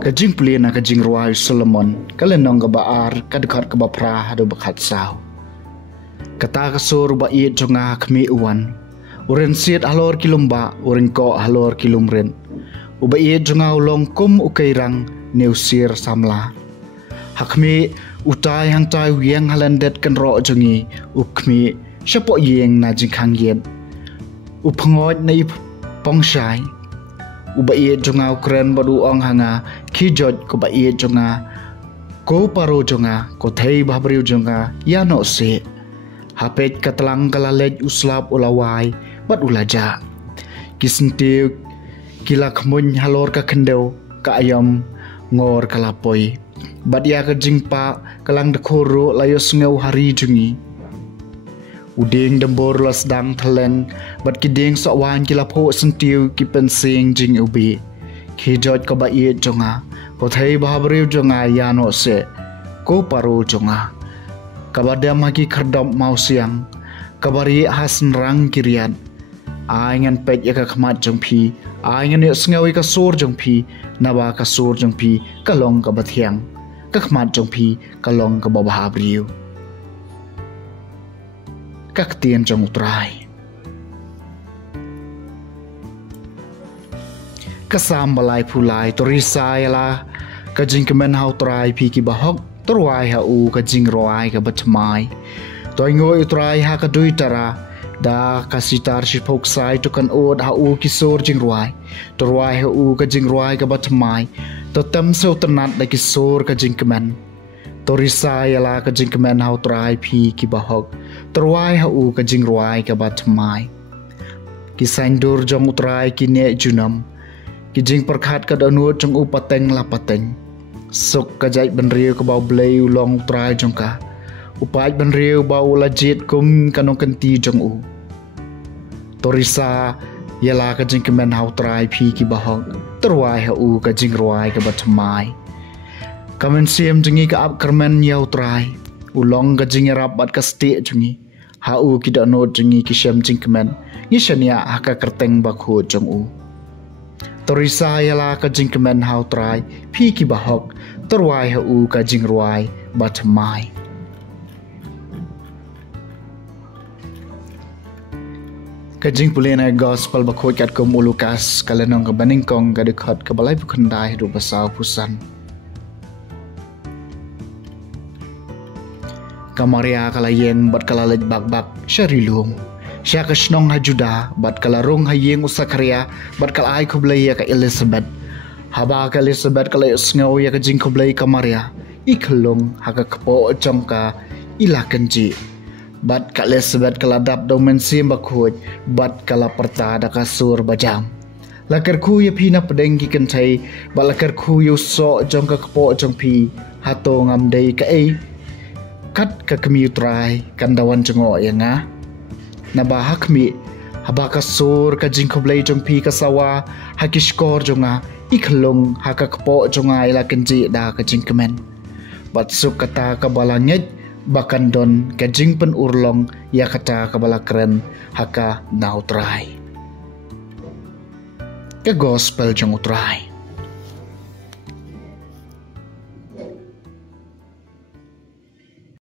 Kajing pelina kajing ruai Solomon kalenong kabaar kadekat kabapra hado bakat sao. Kata kasur ba iet jonga kami uwan. Uren siet halor kilumba uren ko halor kilumren. Uba iet jonga ulong kum ukairang neusir samla. Hakmi utai hang tai wieng halandet kan ro jongi ukmi syapok yeng na jingkang yen. Upangot na ipongsyai. Uba iet jonga ukren badu ong hanga kijot ko ba iet jonga ko paro jonga ko thei babriu jonga yano se hapet katlang kalalej uslap ulawai bat ulaja kisentiu kila kmun halor ka kendeu ka ayam ngor kalapoi bat ya ka jingpa kalang dekoro layos ngeu hari jungi udeng dembor las dang thaleng bat kideng sawan kila pho sentiu ki pensing jing ubi kijot ko ba iet jonga ko thei babriu jonga yano se ko paro jonga kabadam haki kardom mau siang kabari hasan rang kirian aingan pet ya ka khmat jong phi aingan ya sngawi ka sur jong phi nawa ka sur jong phi kalong ka bathiang ka khmat jong phi kalong ka bababriu kaktian jong utrai kasam balai phulai torisai la kajing kemen hau trai phi ki bahok torwai ha u kajing roai ka batmai toingoi utrai ha ka dui tara da kasitar shipok sai to kan od ha u kisor jing roai torwai ha u kajing roai ka batmai to tam so tanat da kisor kajing kemen torisai la kajing kemen hau trai phi ki bahok torwai ha u kajing roai ka batmai kisain dur jong utrai ki ne junam kijing perkhat ka danut jong u pateng la pateng suk kajai benriu ka bau blei long trai jong ka upai benriu bau lajit kum kanong kanti jong u torisa yala ka jing kemen hau trai phi ki bahok torwai ha u ka jing roai ka batmai kamen siam jingi ka ap kermen yau trai ulong ka jing rap bat ka sti jingi ha u ki danut jingi ki syam jing kemen yishania ha ka kerteng bakhu jong u torisa yala ka jing kemen hau trai phi ki bahok torwai ha u ka jing ruai batmai ka jing pulena gospel bakhot kat kom ulukas kalenong ka baningkong ka dekhat ka balai pukhandai ru basau pusan kamaria kala yeng bat kala lej bak syarilung Syaka snong hajuda bat kala rung hayeng usakaria bat kala ai kublai ka Elizabeth haba ka Elizabeth kala sngaw ya ka jing kublai ka Maria ikhlong haka kpo chamka ilakanji bat ka Elizabeth kala dap domen sim bakhoj bat kala perta da ka sur bajam lakar khu ya phina pedeng ki kanthai bat lakar khu yu so jong ka kpo jong phi hato ngam dei ka ei kat ka kemiutrai kandawan jengo ya nga nabahak mi habaka sur ka jingkoblay jong pi kasawa hakishkor jonga ikhlong hakakpo jonga ila kenji da ka jingkemen batsuk kata kabalangit bakan don ka jingpen urlong ya kata kabalakren haka nautrai ka gospel jong utrai